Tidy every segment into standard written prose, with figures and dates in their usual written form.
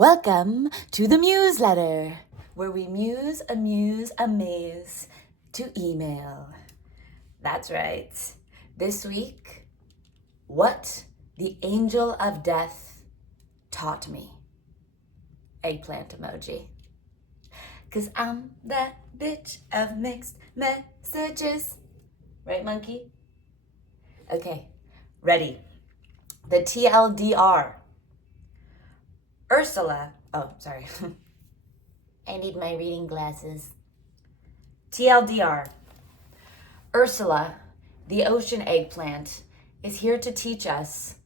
Welcome to the Museletter, where we muse, amuse, amaze to email. That's right. This week, what the angel of death taught me. Eggplant emoji. 'Cause I'm that bitch of mixed messages. Right, monkey? Okay, ready. The TLDR. Ursula, oh, sorry. I need my reading glasses. TLDR. Ursula, the ocean eggplant, is here to teach us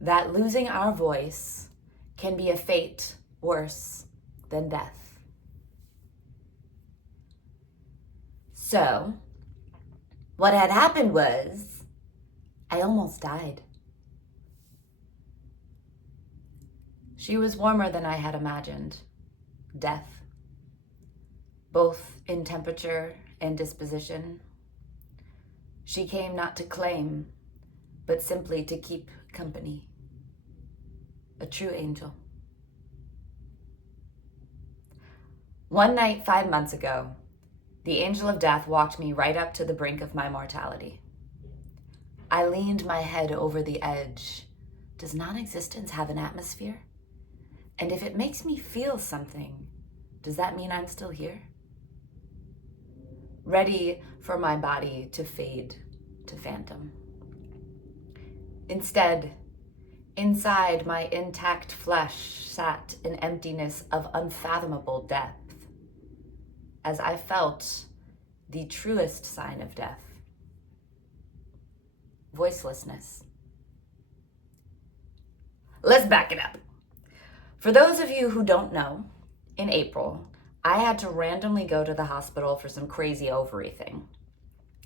that losing our voice can be a fate worse than death. So, what had happened was, I almost died. She was warmer than I had imagined. Death. Both in temperature and disposition. She came not to claim, but simply to keep company. A true angel. One night 5 months ago, the angel of death walked me right up to the brink of my mortality. I leaned my head over the edge. Does non-existence have an atmosphere? And if it makes me feel something, does that mean I'm still here? Ready for my body to fade to phantom. Instead, inside my intact flesh sat an emptiness of unfathomable depth, as I felt the truest sign of death. Voicelessness. Let's back it up. For those of you who don't know, in April, I had to randomly go to the hospital for some crazy ovary thing.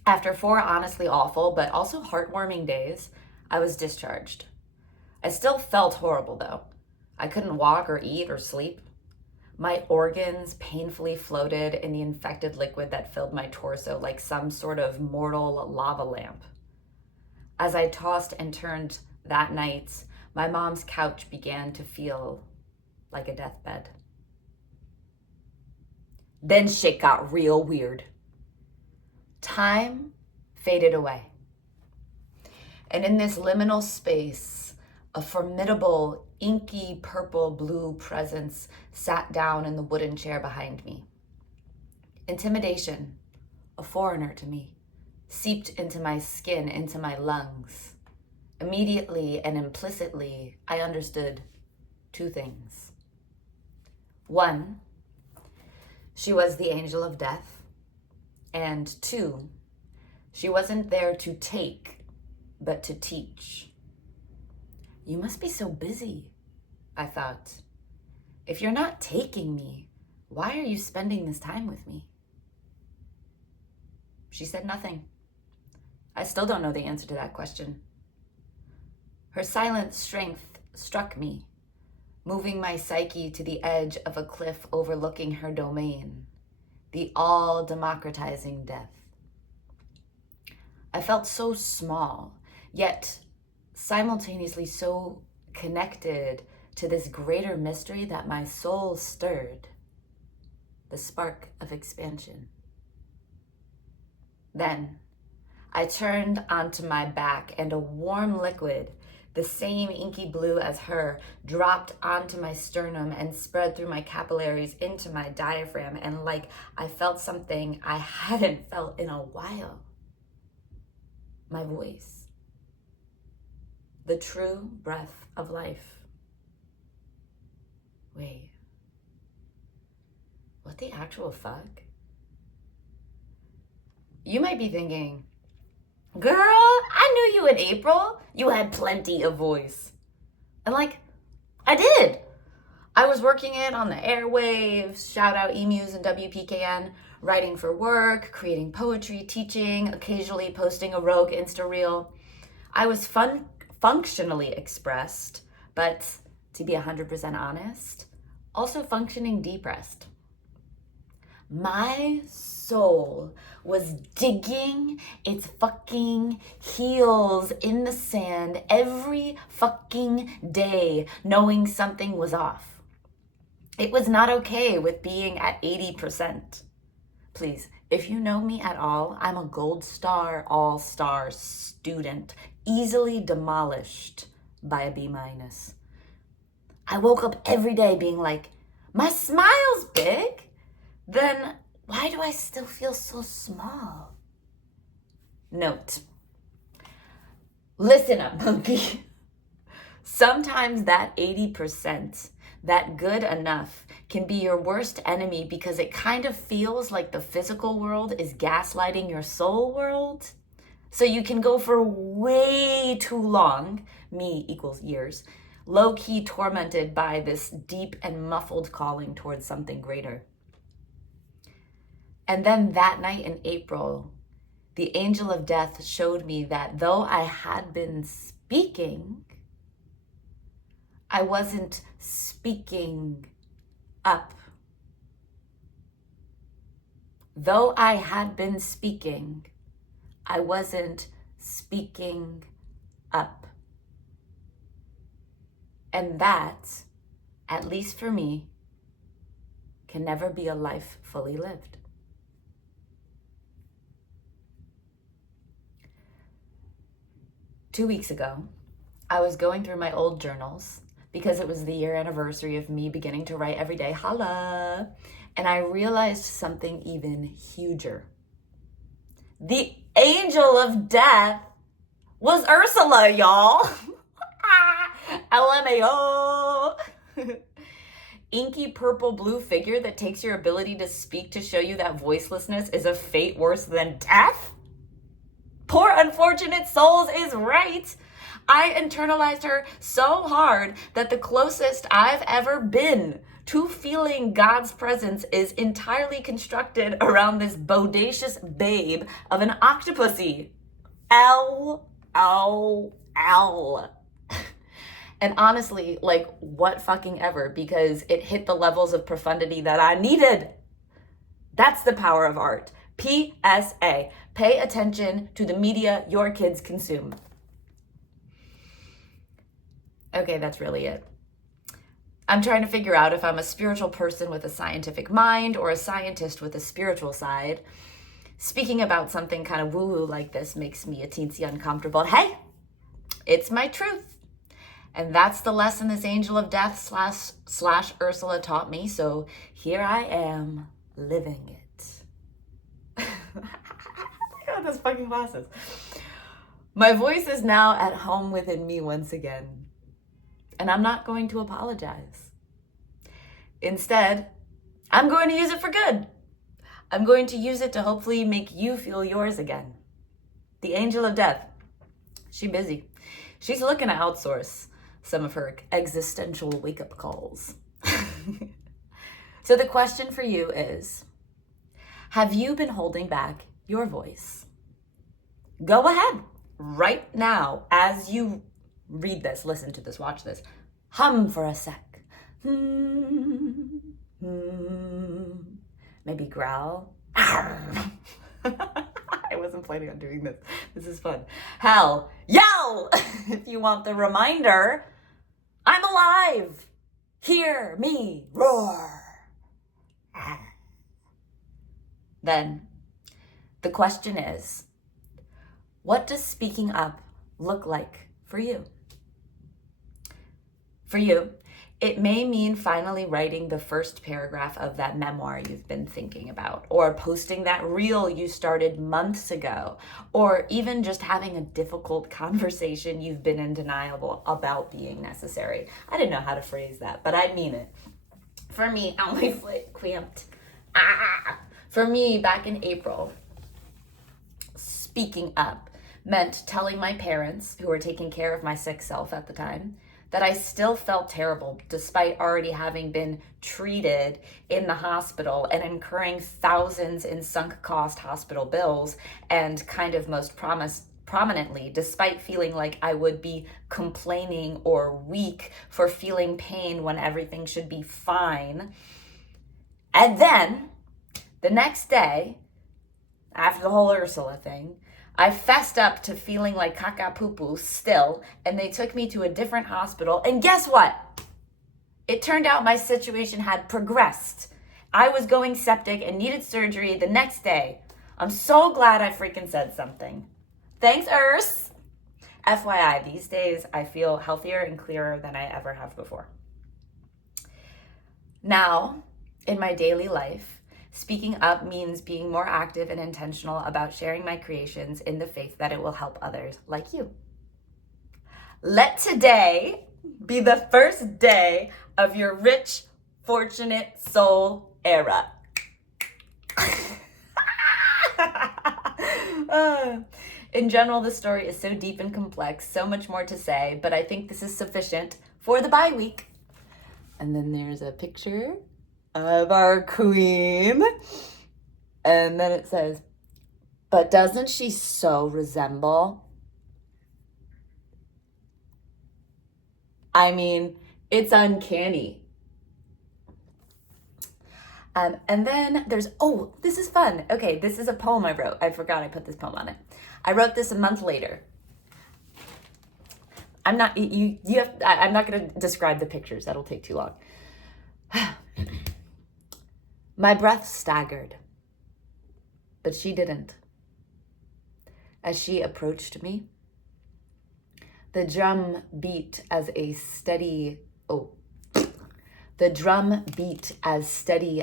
After 4 honestly awful but also heartwarming days, I was discharged. I still felt horrible though. I couldn't walk or eat or sleep. My organs painfully floated in the infected liquid that filled my torso like some sort of mortal lava lamp. As I tossed and turned that night, my mom's couch began to feel like a deathbed. Then shit got real weird. Time faded away. And in this liminal space, a formidable, inky purple blue presence sat down in the wooden chair behind me. Intimidation, a foreigner to me, seeped into my skin, into my lungs. Immediately and implicitly, I understood 2 things. 1, she was the angel of death. And 2, she wasn't there to take, but to teach. You must be so busy, I thought. If you're not taking me, why are you spending this time with me? She said nothing. I still don't know the answer to that question. Her silent strength struck me, moving my psyche to the edge of a cliff overlooking her domain, the all-democratizing death. I felt so small, yet simultaneously so connected to this greater mystery that my soul stirred, the spark of expansion. Then I turned onto my back and a warm liquid, the same inky blue as her, dropped onto my sternum and spread through my capillaries into my diaphragm, and like I felt something I hadn't felt in a while. My voice. The true breath of life. Wait. What the actual fuck? You might be thinking, girl, I knew you in April. You had plenty of voice. And I did. I was working it on the airwaves, shout out emus and WPKN, writing for work, creating poetry, teaching, occasionally posting a rogue Insta reel. I was functionally expressed, but to be 100% honest, also functioning depressed. My soul was digging its fucking heels in the sand every fucking day, knowing something was off. It was not okay with being at 80%. Please, if you know me at all, I'm a gold star, all-star student, easily demolished by a B-. I woke up every day being like, my smile's big, then why do I still feel so small? Note, listen up, monkey. Sometimes that 80%, that good enough, can be your worst enemy because it kind of feels like the physical world is gaslighting your soul world. So you can go for way too long, me equals years, low-key tormented by this deep and muffled calling towards something greater. And then that night in April, the angel of death showed me that though I had been speaking, I wasn't speaking up. Though I had been speaking, I wasn't speaking up. And that, at least for me, can never be a life fully lived. Two weeks ago, I was going through my old journals because it was the year anniversary of me beginning to write every day, holla, and I realized something even huger. The angel of death was Ursula, y'all. LMAO. Inky purple blue figure that takes your ability to speak to show you that voicelessness is a fate worse than death? Poor unfortunate souls is right. I internalized her so hard that the closest I've ever been to feeling God's presence is entirely constructed around this bodacious babe of an octopusy. L. And honestly, like, what fucking ever, because it hit the levels of profundity that I needed. That's the power of art. PSA, pay attention to the media your kids consume. Okay, that's really it. I'm trying to figure out if I'm a spiritual person with a scientific mind or a scientist with a spiritual side. Speaking about something kind of woo-woo like this makes me a teensy uncomfortable. Hey, it's my truth. And that's the lesson this angel of death slash Ursula taught me. So here I am living it. Look at those fucking glasses. My voice is now at home within me once again. And I'm not going to apologize. Instead, I'm going to use it for good. I'm going to use it to hopefully make you feel yours again. The angel of death, she busy. She's looking to outsource some of her existential wake-up calls. So the question for you is, have you been holding back your voice? Go ahead right now as you read this, listen to this, watch this. Hum for a sec. Maybe growl. I wasn't planning on doing this. This is fun. Hell, yell if you want the reminder. I'm alive. Hear me roar. Then the question is, what does speaking up look like for you? For you, it may mean finally writing the first paragraph of that memoir you've been thinking about, or posting that reel you started months ago, or even just having a difficult conversation you've been in denial about being necessary. I didn't know how to phrase that, but I mean it. For me, ow, my foot clamped. For me, back in April, speaking up meant telling my parents, who were taking care of my sick self at the time, that I still felt terrible despite already having been treated in the hospital and incurring thousands in sunk cost hospital bills, and kind of most prominently, despite feeling like I would be complaining or weak for feeling pain when everything should be fine. And then the next day, after the whole Ursula thing, I fessed up to feeling like caca poo-poo still, and they took me to a different hospital. And guess what? It turned out my situation had progressed. I was going septic and needed surgery the next day. I'm so glad I freaking said something. Thanks, Urs. FYI, these days I feel healthier and clearer than I ever have before. Now, in my daily life, speaking up means being more active and intentional about sharing my creations in the faith that it will help others like you. Let today be the first day of your rich, fortunate soul era. In general, the story is so deep and complex, so much more to say, but I think this is sufficient for the bye week. And then there's a picture of our queen. And then it says, but doesn't she so resemble? I mean, it's uncanny. And then there's, oh, this is fun. Okay, this is a poem I wrote. I forgot I put this poem on it. I wrote this a month later. I'm not going to describe the pictures. That'll take too long. My breath staggered, but she didn't. As she approached me, the drum beat as steady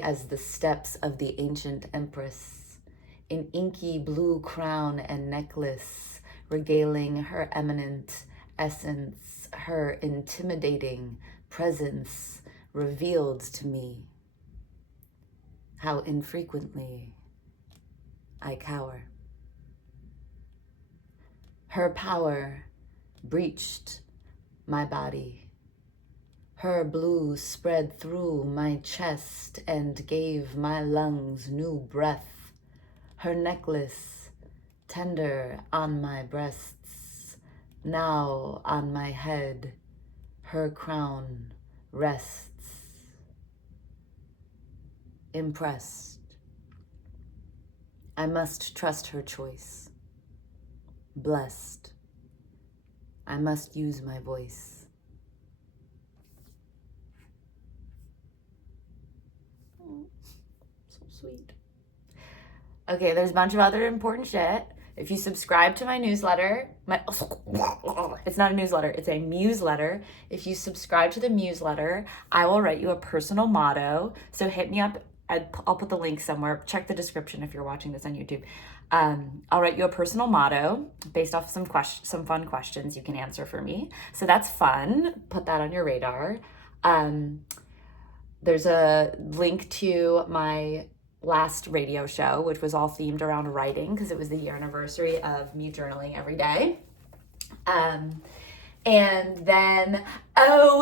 as the steps of the ancient empress, in inky blue crown and necklace, regaling her eminent essence, her intimidating presence revealed to me how infrequently I cower. Her power breached my body. Her blue spread through my chest and gave my lungs new breath. Her necklace, tender on my breasts, now on my head, her crown rests. Impressed, I must trust her choice. Blessed, I must use my voice. Oh, so sweet. Okay, there's a bunch of other important shit. If you subscribe to my newsletter, it's not a newsletter, it's a Museletter. If you subscribe to the Museletter, I will write you a personal motto. So hit me up. I'll put the link somewhere. Check the description if you're watching this on YouTube. I'll write you a personal motto based off some fun questions you can answer for me. So that's fun. Put that on your radar. There's a link to my last radio show, which was all themed around writing because it was the year anniversary of me journaling every day. And then,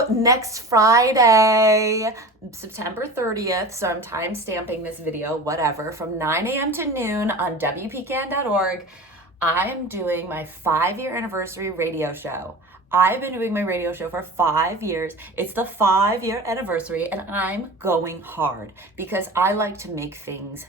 next Friday, September 30th, so I'm time stamping this video, whatever, from 9 a.m. to noon on WPCAN.org, I'm doing my 5-year anniversary radio show. I've been doing my radio show for 5 years. It's the 5-year anniversary, and I'm going hard because I like to make things.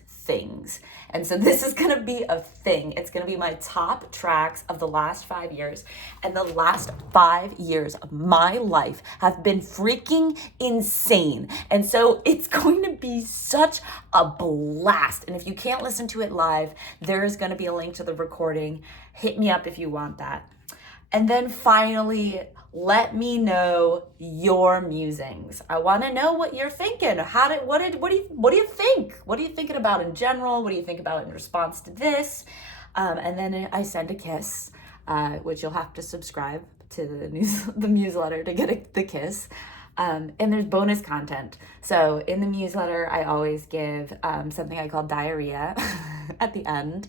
And so this is gonna be a thing. It's gonna be my top tracks of the last 5 years. And the last 5 years of my life have been freaking insane. And so it's going to be such a blast. And if you can't listen to it live, there's gonna be a link to the recording. Hit me up if you want that. And then finally, let me know your musings. I want to know what you're thinking. What do you think? What are you thinking about in general? What do you think about in response to this? And then I send a kiss, which you'll have to subscribe to the Museletter to get the kiss. And there's bonus content. So in the Museletter, I always give something I call diarrhea at the end,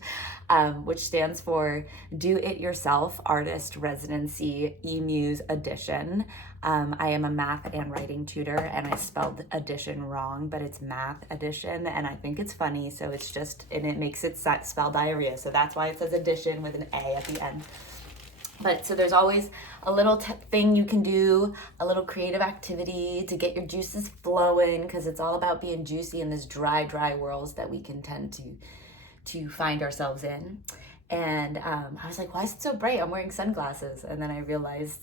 which stands for Do It Yourself Artist Residency eMuse Edition. I am a math and writing tutor, and I spelled edition wrong, but it's math edition, and I think it's funny, so it's just, and it makes it spell diarrhea, so that's why it says edition with an A at the end. But so there's always a little thing you can do, a little creative activity to get your juices flowing, because it's all about being juicy in this dry world that we can tend to find ourselves in. And I was like, why is it so bright? I'm wearing sunglasses. And then I realized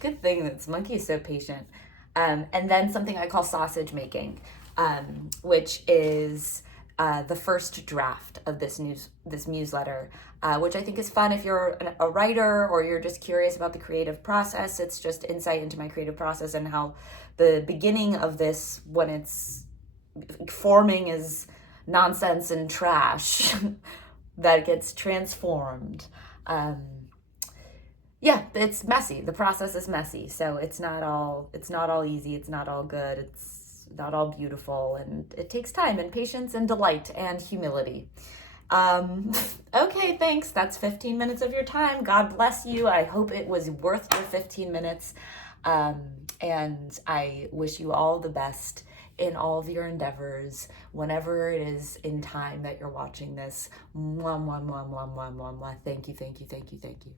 Good thing this monkey is so patient. And then something I call sausage making, which is the first draft of this newsletter, which I think is fun if you're a writer or you're just curious about the creative process. It's just insight into my creative process and how the beginning of this, when it's forming as nonsense and trash, that gets transformed. Yeah, it's messy. The process is messy. So it's not all easy. It's not all good. It's not all beautiful, and it takes time and patience and delight and humility. Okay, thanks. That's 15 minutes of your time. God bless you. I hope it was worth your 15 minutes. And I wish you all the best in all of your endeavors, whenever it is in time that you're watching this. Mwah, mwah, mwah, mwah, mwah, mwah, mwah. Thank you, thank you, thank you, thank you.